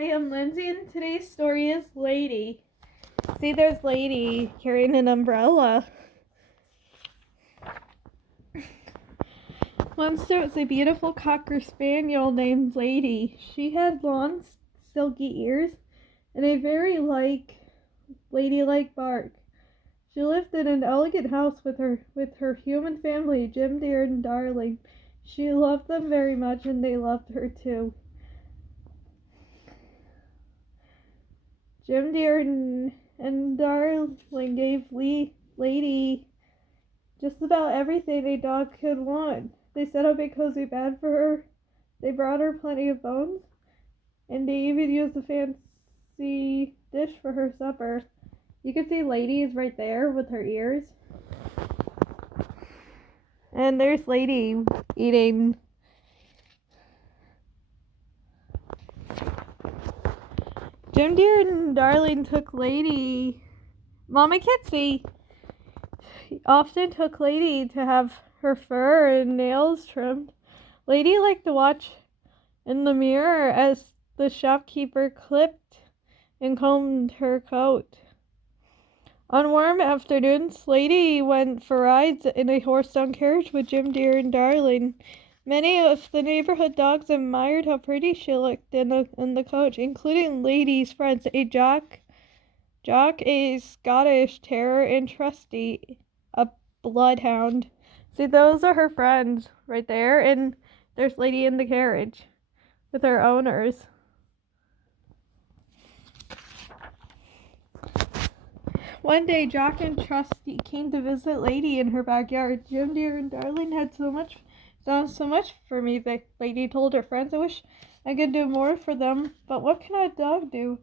Hi, I'm Lindsay, and today's story is Lady. See, there's Lady carrying an umbrella. Once there was a beautiful Cocker Spaniel named Lady. She had long, silky ears and a very ladylike bark. She lived in an elegant house with her human family, Jim Dear and Darling. She loved them very much, and they loved her too. Jim Dear and Darling gave Lady just about everything a dog could want. They set up a cozy bed for her. They brought her plenty of bones, and they even used a fancy dish for her supper. You can see Lady is right there with her ears. And there's Lady eating. Jim Dear and Darling took Lady. Mama Kitsy often took Lady to have her fur and nails trimmed. Lady liked to watch in the mirror as the shopkeeper clipped and combed her coat. On warm afternoons, Lady went for rides in a horse-drawn carriage with Jim Dear and Darling. Many of the neighborhood dogs admired how pretty she looked in the coach, including Lady's friends, Jock, a Scottish Terrier, and Trusty, a bloodhound. See, those are her friends right there, and there's Lady in the carriage with her owners. One day, Jock and Trusty came to visit Lady in her backyard. Jim Dear and Darling had done so much for me, the lady told her friends. I wish I could do more for them, but what can a dog do?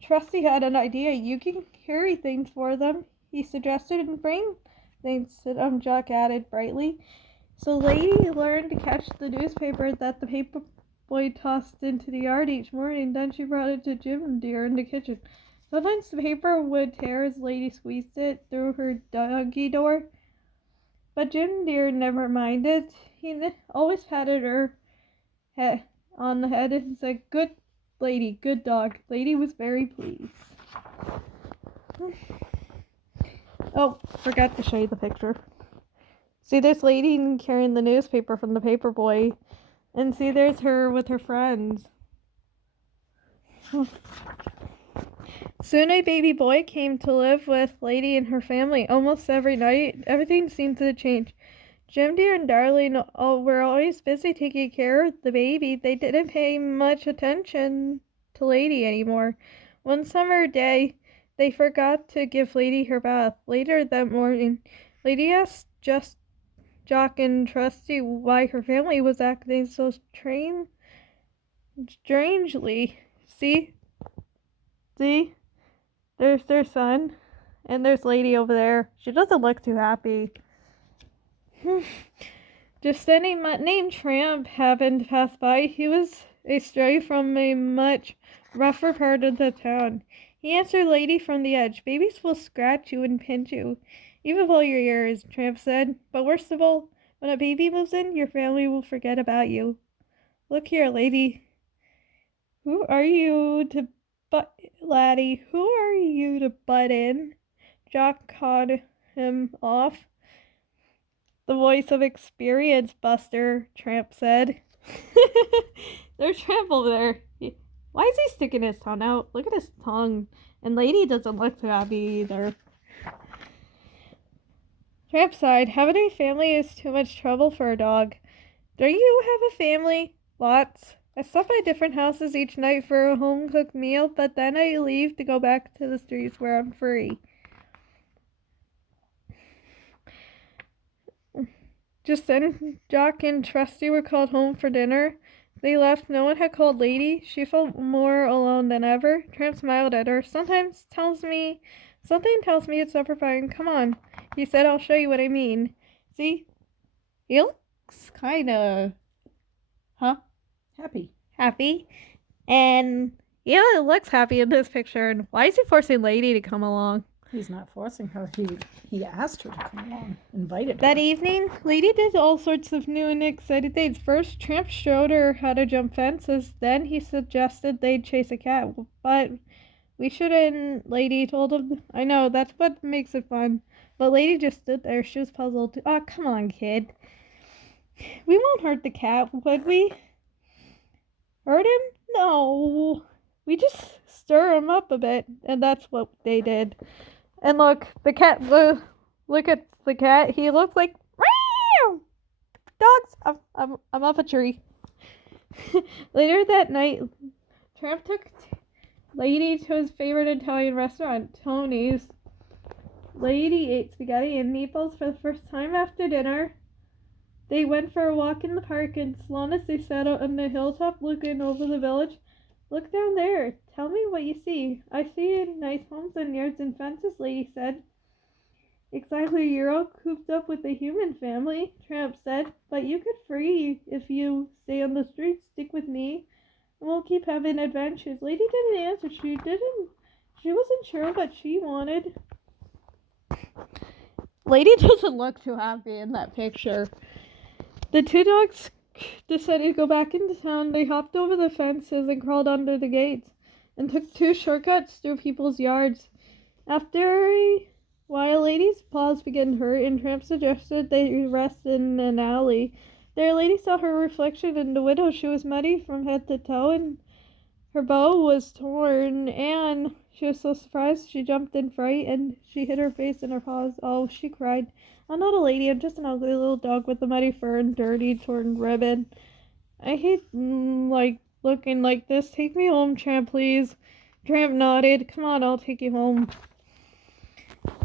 Trusty had an idea. You can carry things for them, he suggested, and bring things, Jock added brightly. So Lady learned to catch the newspaper that the paper boy tossed into the yard each morning. Then she brought it to Jim Dear in the kitchen. Sometimes the paper would tear as Lady squeezed it through her doggy door, but Jim Dear never minded. He always patted her head on the head and said, "Good Lady, good dog." Lady was very pleased. Oh, forgot to show you the picture. See, there's Lady carrying the newspaper from the paper boy, and see, there's her with her friends. Soon a baby boy came to live with Lady and her family. Almost every night, everything seemed to change. Jim Dear and Darling were always busy taking care of the baby. They didn't pay much attention to Lady anymore. One summer day, they forgot to give Lady her bath. Later that morning, Lady asked Jock and Trusty why her family was acting so strangely. See? There's their son, and there's Lady over there. She doesn't look too happy. Just then a mutt named Tramp happened to pass by. He was a stray from a much rougher part of the town. He answered Lady from the edge. "Babies will scratch you and pinch you, even pull your ears," Tramp said. "But worst of all, when a baby moves in, your family will forget about you. Look here, Lady. Who are you to Laddie, who are you to butt in?" Jock caught him off. "The voice of experience, Buster," Tramp said. There's Tramp over there. Why is he sticking his tongue out? Look at his tongue. And Lady doesn't look too happy either. Tramp sighed. "Having a family is too much trouble for a dog." "Don't you have a family?" "Lots. I stop by different houses each night for a home-cooked meal, but then I leave to go back to the streets where I'm free." Just then, Jock and Trusty were called home for dinner. They left. No one had called Lady. She felt more alone than ever. Tramp smiled at her. Something tells me it's supper fine. Come on," he said. "I'll show you what I mean." See? He looks kinda... Happy. And yeah, it looks happy in this picture. And why is he forcing Lady to come along? He's not forcing her. He asked her to come along, invited That her. evening, Lady did all sorts of new and exciting things. First, Tramp showed her how to jump fences. Then he suggested they'd chase a cat. But we shouldn't, Lady told him. I know, that's what makes it fun. But Lady just stood there. She was puzzled. Oh, come on, kid. We won't hurt the cat, would we? Hurt him? No. We just stir him up a bit. And that's what they did. And look, the cat, look at the cat. He looks like, meow! Dogs, I'm up a tree. Later that night, Tramp took Lady to his favorite Italian restaurant, Tony's. Lady ate spaghetti and meatballs for the first time after dinner. They went for a walk in the park, and as long as they sat on the hilltop looking over the village. Look down there. Tell me what you see. I see nice homes and yards and fences, Lady said. Exactly, you're all cooped up with a human family, Tramp said. But you could free if you stay on the streets. Stick with me, and we'll keep having adventures. Lady didn't answer. She wasn't sure what she wanted. Lady doesn't look too happy in that picture. The two dogs decided to go back into town. They hopped over the fences and crawled under the gates and took 2 shortcuts through people's yards. After a while, Lady's paws began to hurt, and Tramp suggested they rest in an alley. There, Lady saw her reflection in the window. She was muddy from head to toe, and her bow was torn, and she was so surprised she jumped in fright, and she hid her face in her paws. Oh, she cried. I'm not a lady, I'm just an ugly little dog with a muddy fur and dirty, torn ribbon. I hate, looking like this. Take me home, Tramp, please. Tramp nodded. Come on, I'll take you home.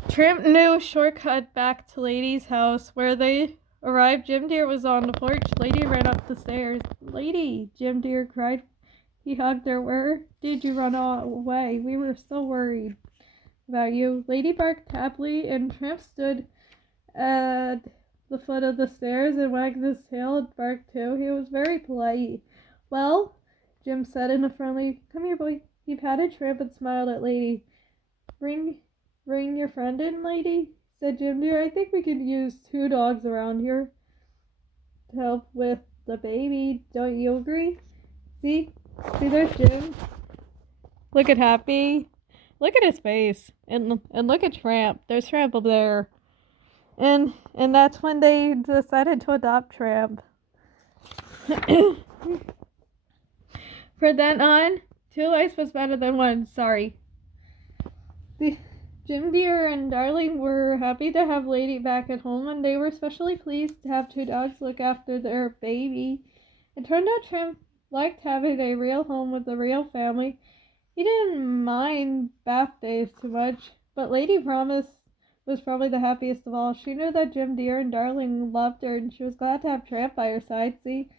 Tramp knew a shortcut back to Lady's house. Where they arrived, Jim Deer was on the porch. Lady ran up the stairs. Lady, Jim Deer cried. He hugged her. Where did you run away? We were so worried about you. Lady barked happily, and Tramp stood at the foot of the stairs and wagged his tail and barked too. He was very polite. Well, Jim said in a friendly, come here, boy. He patted Tramp and smiled at Lady. Bring your friend in, Lady, said Jim Deer. I think we could use 2 dogs around here to help with the baby. Don't you agree? See, there's Jim. Look at Happy. Look at his face. And look at Tramp. There's Tramp up there. And that's when they decided to adopt Tramp. From then on, 2 lives was better than 1. Sorry. Jim Deer and Darling were happy to have Lady back at home, and they were especially pleased to have 2 dogs look after their baby. It turned out Tramp liked having a real home with a real family. He didn't mind bath days too much, but Lady Promise was probably the happiest of all. She knew that Jim Deer and Darling loved her, and she was glad to have Tramp by her side. See,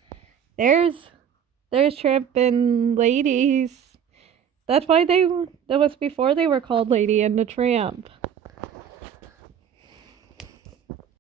there's Tramp and Lady. That was before they were called Lady and the Tramp.